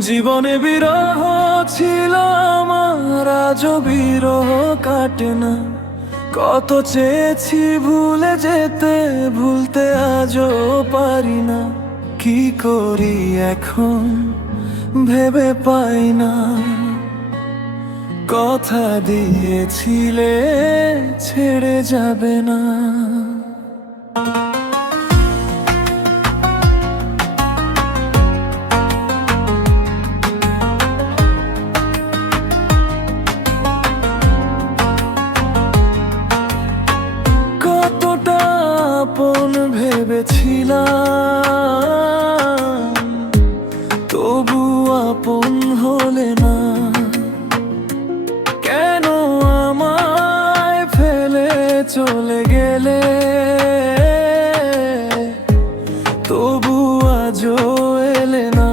জীবনে বিরহ ছিল আমার, আজও বিরহ কাটে না। কত চেয়েছি ভুলে যেতে, ভুলতে আজও পারি না। কি করি এখন ভেবে পাই না। কথা দিয়েছিলে ছেড়ে যাবে না। কতটা আপন ভেবেছিলাম, তবু আপন হলে না। কেন আমায় ফেলে চলে গেলে, তবু আজও এলে না।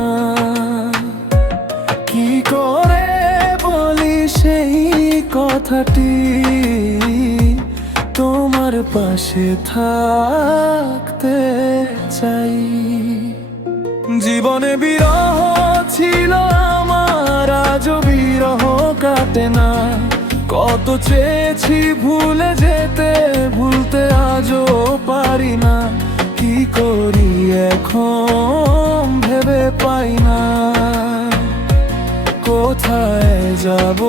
কি করে বলি সেই কথাটি, তোমার পাশে থাকতে চাই। জীবনে বিরহ ছিল আমার, আজও বিরহ কাটে না। কত চেয়েছি ভুলে যেতে, ভুলতে আজও পারি না। কি করি এখন ভেবে পাই না। কোথায় যাব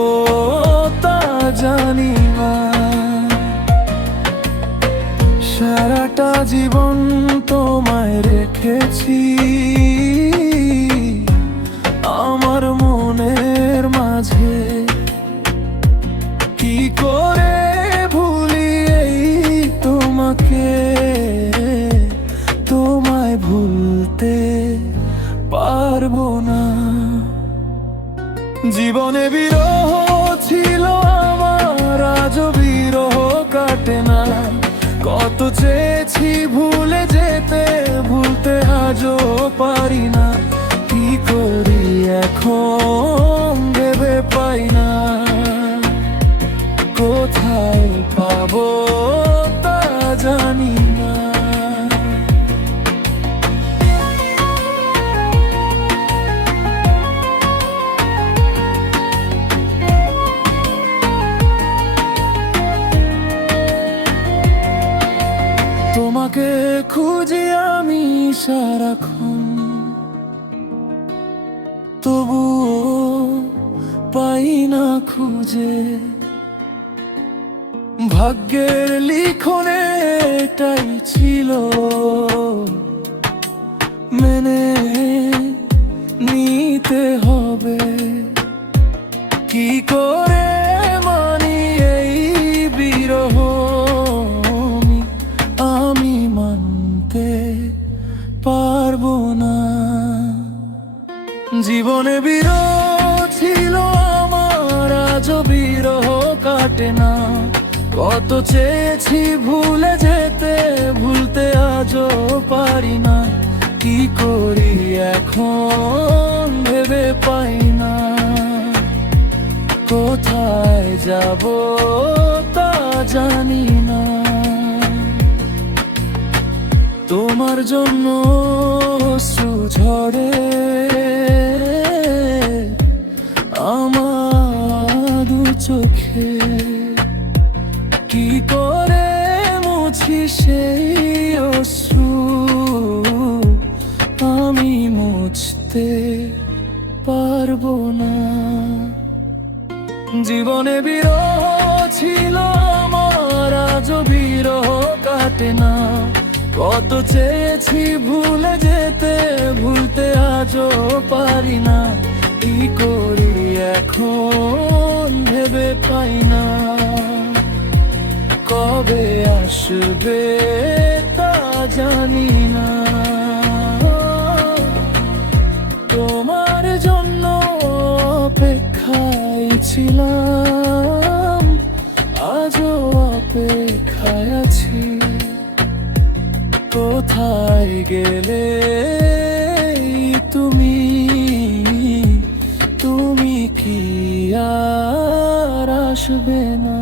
তা জানি না। সারাটা জীবন তোমায় রেখেছি আমার মনের মাঝে। কি করে ভুলি এই তোমাকে, তোমায় ভুলতে পারবো না। জীবনে বিরহ ছিল আমার, আজও বিরহ কাটে না। কত চেয়েছি ভুলে যেতে, ভুলতে আজও পারি না। কি করি এখন ভেবে পাই না। কোথায় পাবো তা জানি না। তোমাকে খুঁজি আমি সারাক্ষণ, তবুও পাই না খুঁজে। ভাগ্যের লিখনে এটাই ছিল, মেনে নিতে হবে। কি করে মানি এই বিরহ, আমি মানতে পারবো না। জীবনে বিরহ ছিল আমার, আজও বিরহ কাটে না। কত চেয়েছি ভুলে যেতে, ভুলতে আজও পারি না। কি করি এখন ভেবে পাই না। কোথায় যাব তা জানি না। তোমার জন্য অশ্রু ঝরে আমার দু চোখে। কি করে মুছি সেই অশ্রু, আমি মুছতে পারবো না। জীবনে বিরহ ছিল আমার, আজও বিরহ কাটে না। কত চেয়েছি ভুলে যেতে, ভুলতে আজও পারি না। কি করি এখন ভেবে পাই না। কবে আসবে তা জানি না। তোমার জন্য অপেক্ষায় ছিলাম, আজও অপেক্ষায় আছি। কোথায় গেলে তুমি, তুমি কি আর আসবে না।